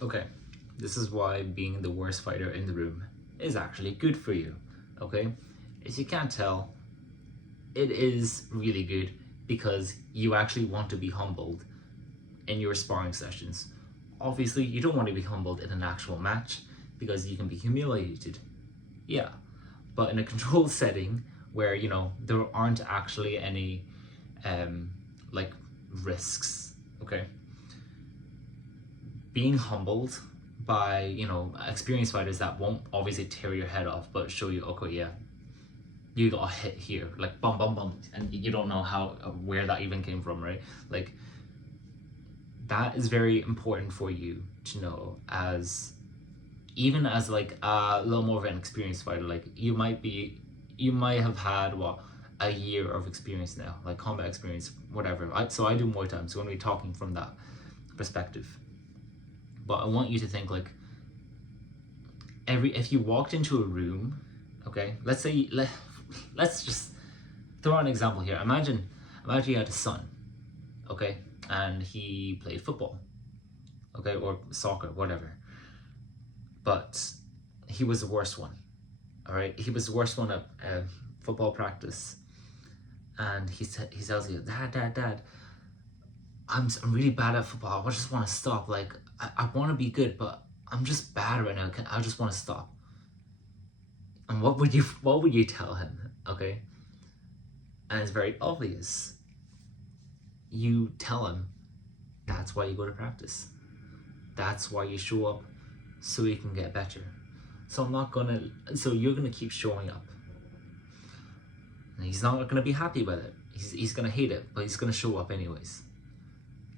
Okay, this is why being the worst fighter in the room is actually good for you. Okay, if you can't tell, it is really good because you actually want to be humbled in your sparring sessions. Obviously, you don't want to be humbled in an actual match because you can be humiliated. Yeah, but in a controlled setting where there aren't actually any um, like risks. Okay, being humbled by experienced fighters that won't obviously tear your head off but show you, okay, yeah, you got hit here, like bum bum bum, and you don't know how where that even came from, right? Like, that is very important for you to know, as even as like a little more of an experienced fighter. Like, you might have had what, a year of experience now, like combat experience, whatever. So I do Muay Thai, so when we're talking from that perspective. But I want you to think like, if you walked into a room, okay, let's just throw out an example here. Imagine you had a son, okay, and he played football, okay, or soccer, whatever, but he was the worst one. All right, he was the worst one at football practice, and he tells you, Dad, I'm really bad at football. I just want to stop. Like, I want to be good, but I'm just bad right now. I just want to stop. And what would you tell him? Okay, and it's very obvious. You tell him that's why you go to practice. That's why you show up, so you can get better. So you're gonna keep showing up. And he's not gonna be happy with it. He's gonna hate it, but he's gonna show up anyways.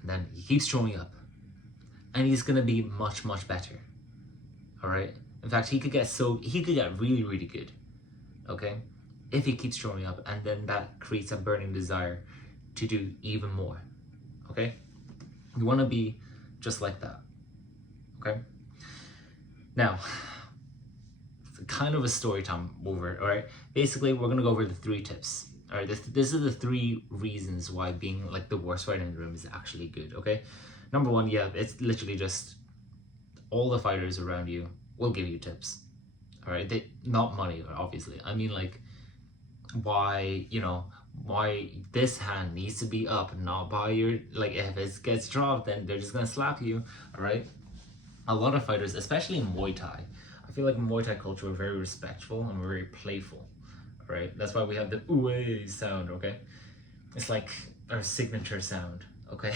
And then he keeps showing up, and he's gonna be much, much better. All right. In fact, he could get really, really good. Okay, if he keeps showing up, and then that creates a burning desire to do even more. Okay, you want to be just like that. Okay. Now, kind of a story time over. All right. Basically, we're gonna go over the 3 tips. All right. This is the 3 reasons why being like the worst fighter in the room is actually good. Okay. Number 1, yeah, it's literally just all the fighters around you will give you tips. All right. Not money, obviously. I mean, like, why this hand needs to be up, not by your, like, if it gets dropped, then they're just gonna slap you. All right. A lot of fighters, especially in Muay Thai, I feel like in Muay Thai culture, we're very respectful and we're very playful, right? That's why we have the ooh sound, okay? It's like our signature sound, okay?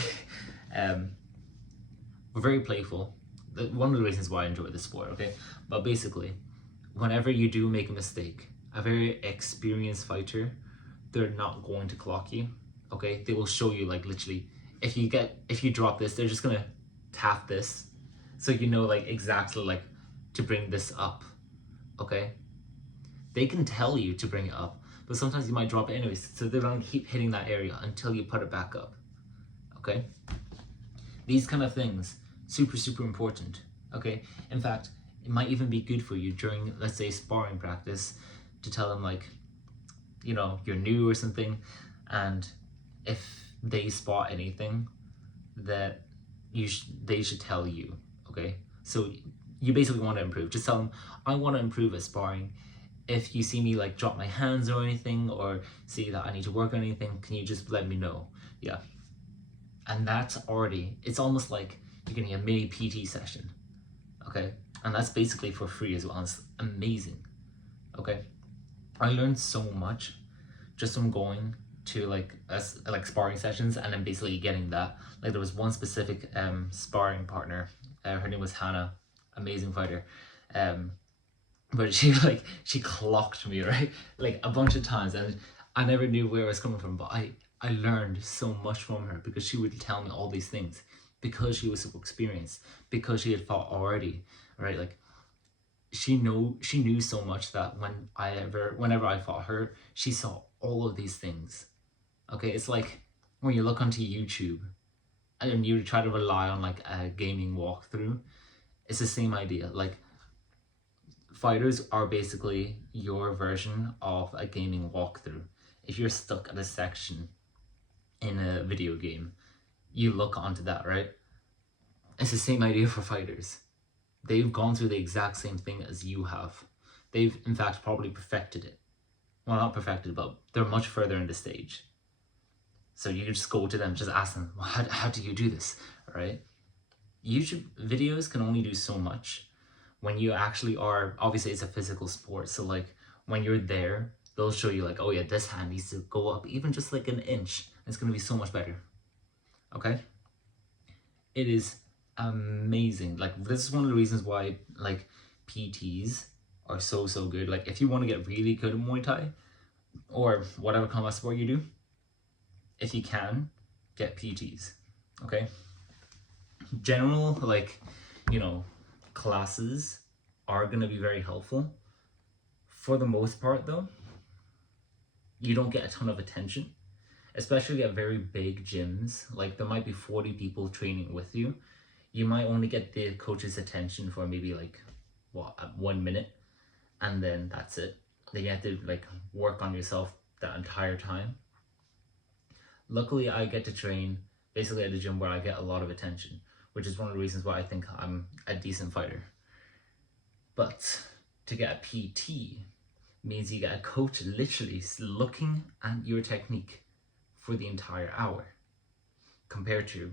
um, we're very playful. One of the reasons why I enjoy this sport, okay? But basically, whenever you do make a mistake, a very experienced fighter, they're not going to clock you, okay? They will show you, like, literally, if you drop this, they're just gonna tap this, so you know, like, exactly, like, to bring this up, okay? They can tell you to bring it up, but sometimes you might drop it anyways, so they're gonna keep hitting that area until you put it back up, okay? These kind of things, super, super important, okay? In fact, it might even be good for you during, let's say, sparring practice, to tell them, like, you're new or something, and if they spot anything that they should tell you, okay? So you basically want to improve. Just tell them, I want to improve at sparring. If you see me, like, drop my hands or anything, or see that I need to work on anything, can you just let me know? Yeah. And it's almost like you're getting a mini PT session, okay? And that's basically for free as well. It's amazing, okay? I learned so much just from going to like sparring sessions, and then basically getting that. Like, there was one specific sparring partner, her name was Hannah, amazing fighter, but she clocked me, right, like, a bunch of times, and I never knew where I was coming from, but I learned so much from her, because she would tell me all these things, because she was so experienced, because she had fought already, right? Like, she knew so much that whenever I fought her, she saw all of these things. Okay, it's like when you look onto YouTube and you try to rely on, like, a gaming walkthrough. It's the same idea. Like, fighters are basically your version of a gaming walkthrough. If you're stuck at a section in a video game, you look onto that, right? It's the same idea for fighters. They've gone through the exact same thing as you have. They've in fact probably perfected it. Well, not perfected, but they're much further in the stage. So you can just go to them, just ask them, well, how do you do this, all right? YouTube videos can only do so much. When you actually are, obviously it's a physical sport, so like when you're there, they'll show you like, oh yeah, this hand needs to go up even just like an inch. It's gonna be so much better, okay? It is amazing. Like this is one of the reasons why like PTs are so good. Like if you want to get really good at Muay Thai or whatever combat sport you do, if you can, get PTs, okay? General, like, you know, classes are going to be very helpful. For the most part though, you don't get a ton of attention, especially at very big gyms. Like there might be 40 people training with you. You might only get the coach's attention for maybe like, what, 1 minute, and then that's it. Then you have to like work on yourself that entire time. Luckily, I get to train basically at a gym where I get a lot of attention, which is one of the reasons why I think I'm a decent fighter. But to get a PT means you get a coach literally looking at your technique for the entire hour, compared to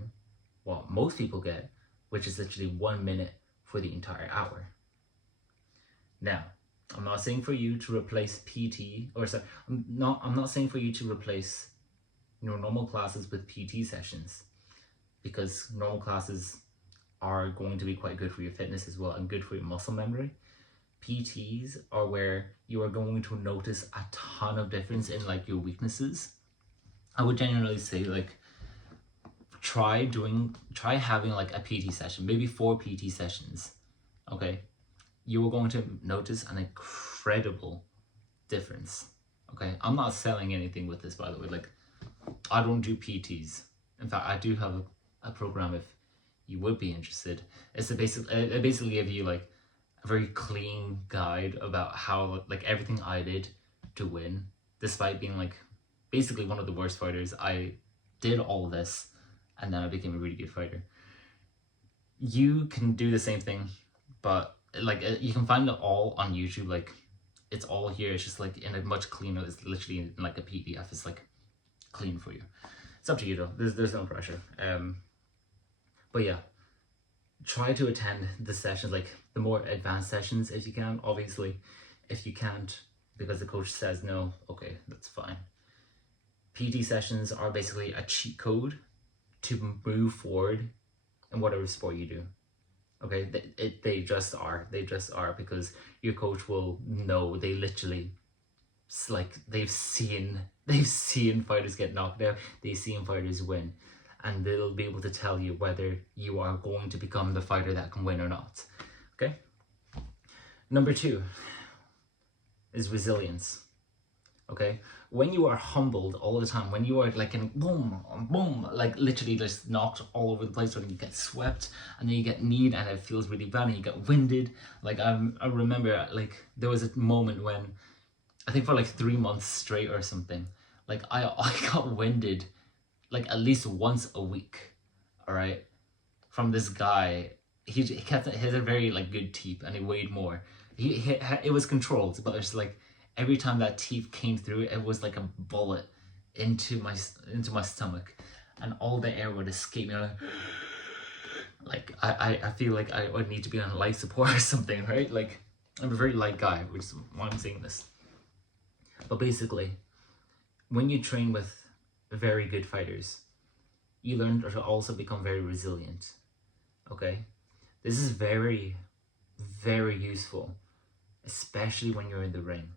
what most people get, which is literally 1 minute for the entire hour. Now, I'm not saying for you to replace PT, or sorry, I'm not saying for you to replace normal classes with PT sessions, because normal classes are going to be quite good for your fitness as well and good for your muscle memory. PTs are where you are going to notice a ton of difference in like your weaknesses. I would generally say like try having like a PT session, maybe 4 PT sessions, okay? You are going to notice an incredible difference, okay? I'm not selling anything with this, by the way. Like, I don't do PTs. In fact, I do have a program if you would be interested. It basically give you like a very clean guide about how like everything I did to win, despite being like basically one of the worst fighters. I did all this and then I became a really good fighter. You can do the same thing, but like you can find it all on YouTube. Like it's all here. It's just like in a much cleaner. It's literally in like a PDF. It's like clean for you. It's up to you though. There's no pressure. But yeah, try to attend the sessions, like the more advanced sessions if you can. Obviously, if you can't because the coach says no, okay, that's fine. PT sessions are basically a cheat code to move forward in whatever sport you do. Okay, they just are because your coach will know. They literally, like they've seen fighters get knocked out, they've seen fighters win, and they'll be able to tell you whether you are going to become the fighter that can win or not. Okay. Number 2 is resilience. Okay, when you are humbled all the time, when you are like in boom, boom, like literally just knocked all over the place, when you get swept and then you get kneed and it feels really bad and you get winded. Like I remember like there was a moment when I think for like 3 months straight or something, like I got winded like at least once a week, all right, from this guy. He had a very like good teep and he weighed more. It was controlled, but it's like every time that teeth came through, it was like a bullet into my stomach, and all the air would escape me. Like I feel like I would need to be on life support or something, right? Like I'm a very light guy, which is why I'm saying this. But basically, when you train with very good fighters, you learn to also become very resilient. Okay, this is very, very useful, especially when you're in the ring.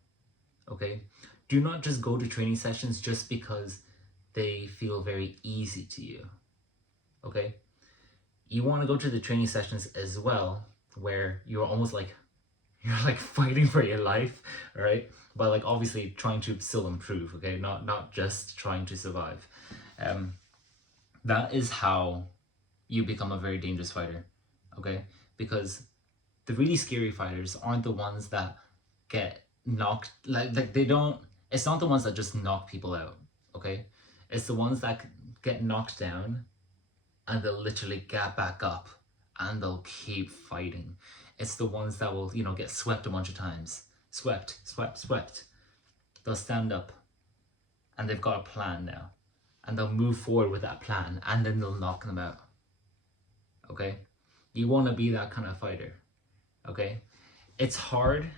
Okay, do not just go to training sessions just because they feel very easy to you. Okay, you want to go to the training sessions as well where you're almost like you're fighting for your life, right? But like obviously trying to still improve. Okay, not just trying to survive. That is how you become a very dangerous fighter. Okay, because the really scary fighters aren't the ones that get knocked, like they don't, it's not the ones that just knock people out. Okay, it's the ones that get knocked down and they'll literally get back up and they'll keep fighting. It's the ones that will, you know, get swept a bunch of times. Swept, swept, swept. They'll stand up and they've got a plan now. And they'll move forward with that plan and then they'll knock them out. Okay? You want to be that kind of fighter. Okay? It's hard.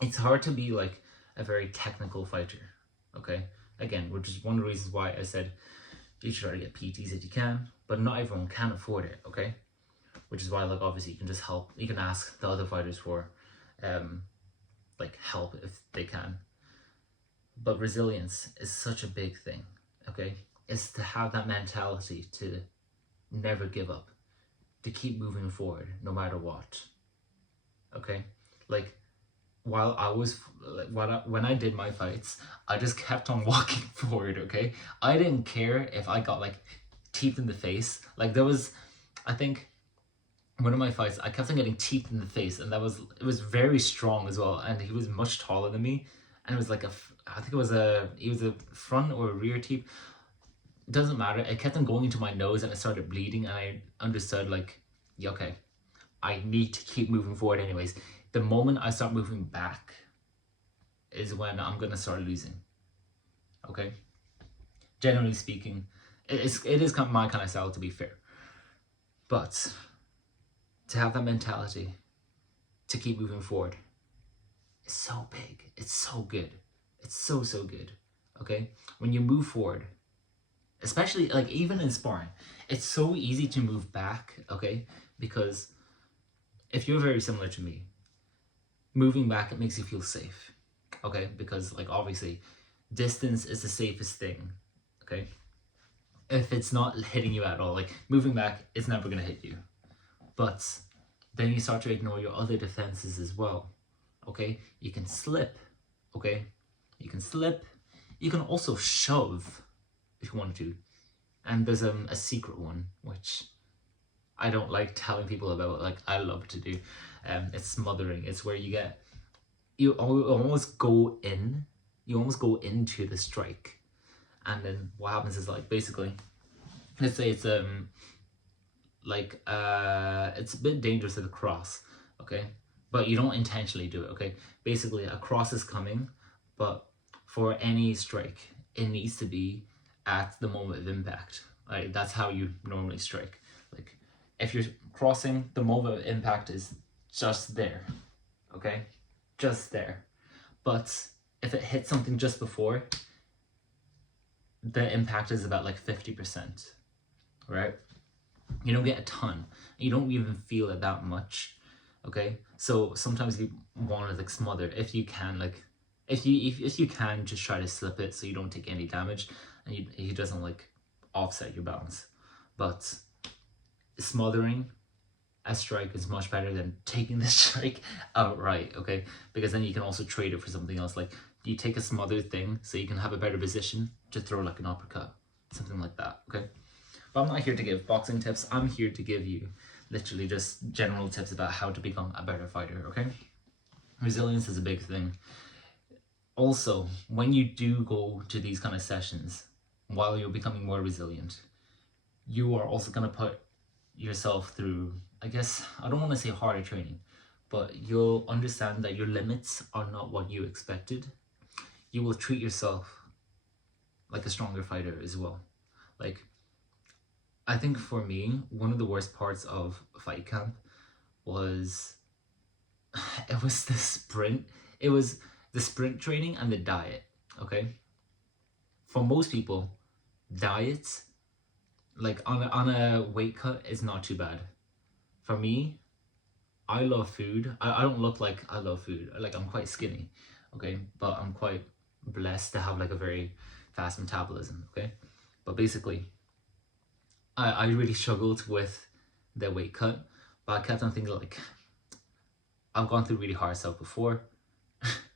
It's hard to be like a very technical fighter. Okay? Again, which is one of the reasons why I said you should try to get PTs if you can, but not everyone can afford it. Okay? Which is why, like, obviously you can just help. You can ask the other fighters for like help if they can. But resilience is such a big thing. Okay? It's to have that mentality to never give up, to keep moving forward no matter what. Okay? Like, when I did my fights, I just kept on walking forward. Okay? I didn't care if I got like teeth in the face. Like, there was, I think, one of my fights, I kept on getting teeth in the face, and it was very strong as well, and he was much taller than me, and it was like I think it was a front or a rear teeth. It doesn't matter. It kept on going into my nose, and it started bleeding, and I understood, like, yeah, okay, I need to keep moving forward anyways. The moment I start moving back is when I'm gonna start losing. Okay? Generally speaking, it is kind of my kind of style, to be fair. But to have that mentality to keep moving forward is so big. It's so good. It's so good. Okay? When you move forward, especially like even in sparring, it's so easy to move back, okay? Because if you're very similar to me, moving back, it makes you feel safe, okay? Because, like, obviously distance is the safest thing, okay? If it's not hitting you at all, like, moving back, it's never gonna hit you. But then you start to ignore your other defenses as well, okay? You can slip, okay? You can slip. You can also shove if you want to. And there's a secret one, which I don't like telling people about, like, I love to do. It's smothering. It's where you almost go into the strike. And then what happens is, like, basically, let's say it's it's a bit dangerous at the cross, okay? But you don't intentionally do it, okay? Basically, a cross is coming, but for any strike, it needs to be at the moment of impact. Like, that's how you normally strike. Like, if you're crossing, the moment of impact is just there, okay? Just there. But if it hits something just before, the impact is about like 50%, right? You don't get a ton. You don't even feel it that much, okay? So sometimes you want to like smother if you can, like if you can just try to slip it so you don't take any damage and he doesn't like offset your balance. But smothering a strike is much better than taking the strike outright, okay? Because then you can also trade it for something else. Like, you take a smothered thing so you can have a better position to throw like an uppercut, something like that, okay? But I'm not here to give boxing tips. I'm here to give you literally just general tips about how to become a better fighter, okay? Resilience is a big thing. Also, when you do go to these kind of sessions, while you're becoming more resilient, you are also going to put yourself through, I guess, I don't want to say harder training, but you'll understand that your limits are not what you expected. You will treat yourself like a stronger fighter as well. Like, I think for me, one of the worst parts of fight camp was it was the sprint. It was the sprint training and the diet, okay? For most people, diets, like on a weight cut, is not too bad. For me, I love food. I don't look like I love food. Like, I'm quite skinny, okay? But I'm quite blessed to have like a very fast metabolism, okay? But basically, I really struggled with the weight cut, but I kept on thinking, like, I've gone through really hard stuff before.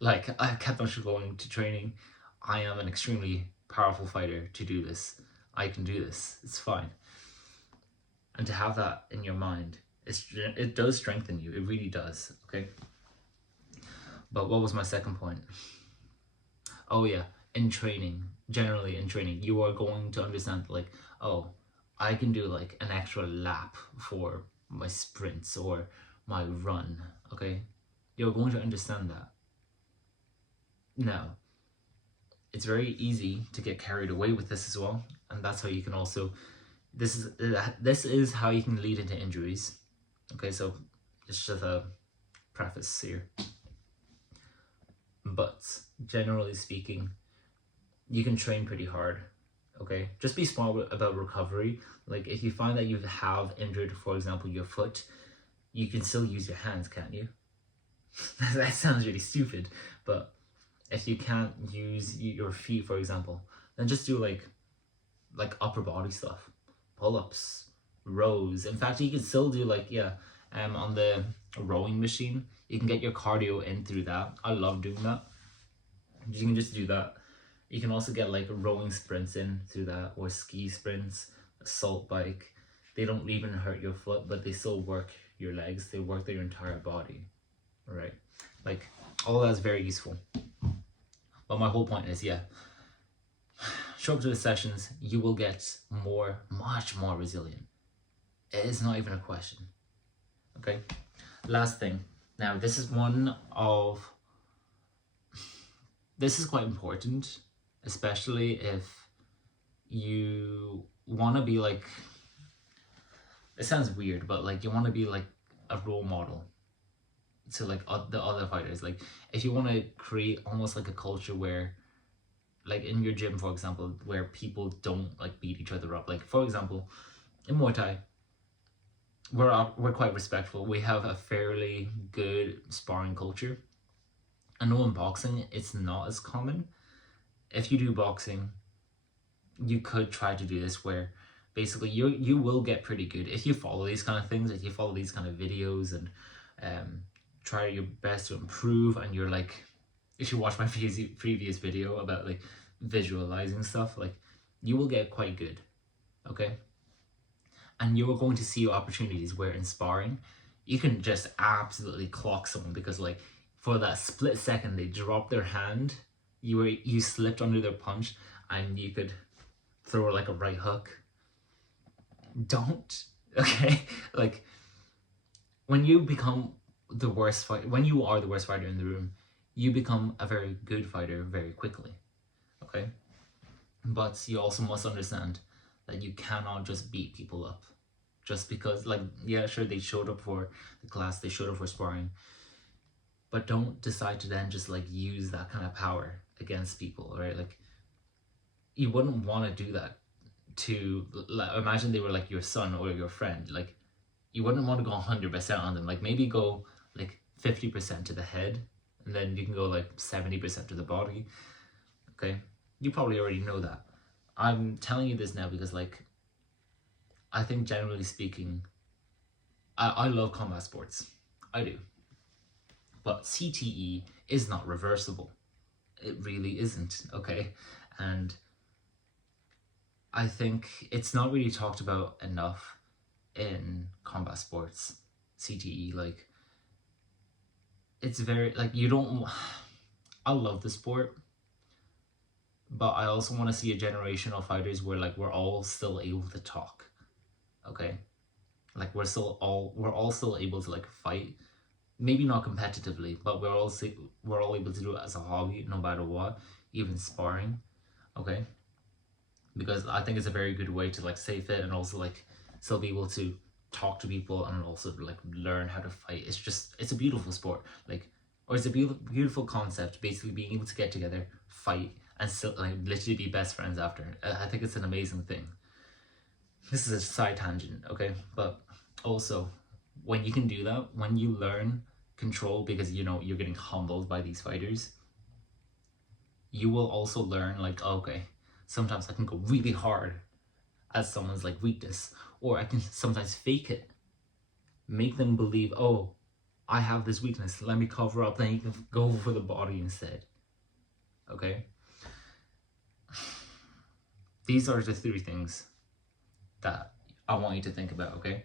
Like, I kept on going to training. I am an extremely powerful fighter to do this. I can do this. It's fine. And to have that in your mind, it does strengthen you. It really does, okay? But what was my second point? Oh yeah, in training, generally in training, you are going to understand, like, oh, I can do like an extra lap for my sprints or my run, okay? You're going to understand that. Now, it's very easy to get carried away with this as well, and that's how you can also, this is how you can lead into injuries. Okay, so it's just a preface here. But generally speaking, you can train pretty hard. Okay, just be smart about recovery. Like if you find that you have injured, for example, your foot, you can still use your hands, can't you? That sounds really stupid, but if you can't use your feet, for example, then just do like upper body stuff, pull-ups, rows. In fact, you can still do like, yeah, on the rowing machine, you can get your cardio in through that. I love doing that. You can just do that. You can also get like rowing sprints in through that, or ski sprints, assault bike. They don't even hurt your foot, but they still work your legs. They work your entire body, right? Like all that's very useful. But my whole point is, yeah, show up to the sessions, you will get much more resilient. It is not even a question. Okay, last thing. Now this is quite important, especially if you want to be like, it sounds weird, but like you want to be like a role model to like the other fighters. Like if you want to create almost like a culture where, like in your gym, for example, where people don't like beat each other up. Like for example, in Muay Thai, we're quite respectful. We have a fairly good sparring culture. I know in boxing it's not as common. If you do boxing, you could try to do this where basically you will get pretty good if you follow these kind of things, if you follow these kind of videos and try your best to improve, and you're like, if you watch my previous video about like visualizing stuff, like you will get quite good, okay? And you are going to see opportunities where in sparring you can just absolutely clock someone because like for that split second they dropped their hand, you slipped under their punch, and you could throw like a right hook. Don't, okay? Like when you become the worst fighter, when you are the worst fighter in the room, you become a very good fighter very quickly, okay? But you also must understand that you cannot just beat people up just because, like, yeah, sure, they showed up for the class, they showed up for sparring, but don't decide to then just like use that kind of power against people, right? Like you wouldn't want to do that to, like, imagine they were like your son or your friend. Like you wouldn't want to go 100% on them. Like maybe go like 50% to the head, and then you can go like 70% to the body, okay? You probably already know that. I'm telling you this now because like I think generally speaking, I love combat sports. I do. But CTE is not reversible. It really isn't, okay? And I think it's not really talked about enough in combat sports, CTE. Like, it's very, like, you don't, I love the sport, but I also want to see a generation of fighters where like we're all still able to talk, okay? Like we're all still able to like fight, maybe not competitively, but we're all able to do it as a hobby no matter what, even sparring, okay? Because I think it's a very good way to like stay fit and also like still be able to talk to people and also like learn how to fight. It's a beautiful sport, like, or it's a beautiful concept, basically being able to get together, fight, and still like literally be best friends after. I think it's an amazing thing. This is a side tangent, okay? But also, when you can do that, when you learn control because you know you're getting humbled by these fighters, you will also learn like, okay, sometimes I can go really hard at someone's like weakness, or I can sometimes fake it, make them believe, oh, I have this weakness, let me cover up, then you can go for the body instead, okay? These are the three things that I want you to think about, okay?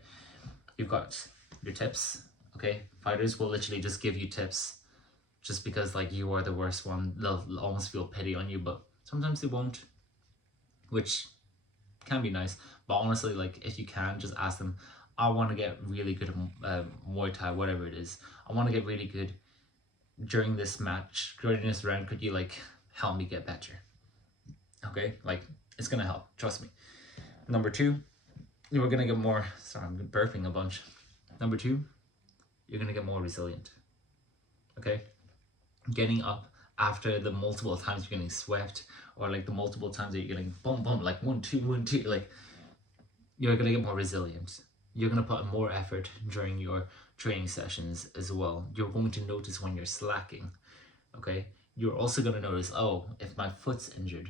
You've got your tips, okay? Fighters will literally just give you tips just because like you are the worst one. They'll almost feel pity on you, but sometimes they won't, which can be nice. But honestly, like if you can, just ask them, I want to get really good at Muay Thai, whatever it is. I want to get really good during this match, during this round. Could you like help me get better? Okay, like it's gonna help. Trust me. Number two, you're gonna get more. Sorry, I'm burping a bunch. Number two, you're gonna get more resilient. Okay, getting up after the multiple times you're getting swept, or like the multiple times that you're getting boom boom, like 1 2 1 2, like you're gonna get more resilient. You're gonna put in more effort during your training sessions as well. You're going to notice when you're slacking. Okay, you're also gonna notice, oh, if my foot's injured,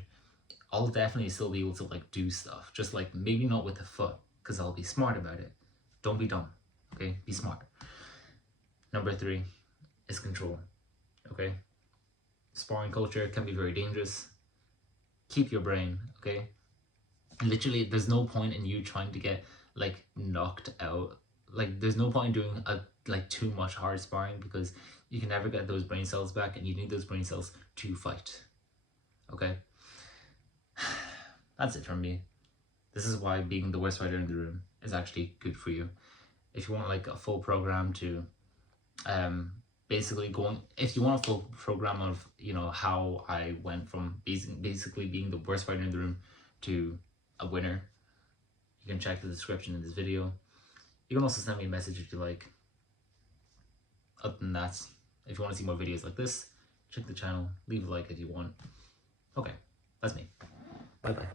I'll definitely still be able to like do stuff. Just like maybe not with the foot, because I'll be smart about it. Don't be dumb. Okay, be smart. Number three is control. Okay, sparring culture can be very dangerous. Keep your brain. Okay, literally, there's no point in you trying to get like knocked out. Like, there's no point in doing like too much hard sparring, because you can never get those brain cells back, and you need those brain cells to fight. Okay, that's it from me. This is why being the worst fighter in the room is actually good for you. If you want like a full program to basically going, if you want a full program of, you know, how I went from basically being the worst fighter in the room to a winner, you can check the description in this video. You can also send me a message if you like. Other than that, if you want to see more videos like this, check the channel, leave a like if you want. Okay, that's me. Bye bye.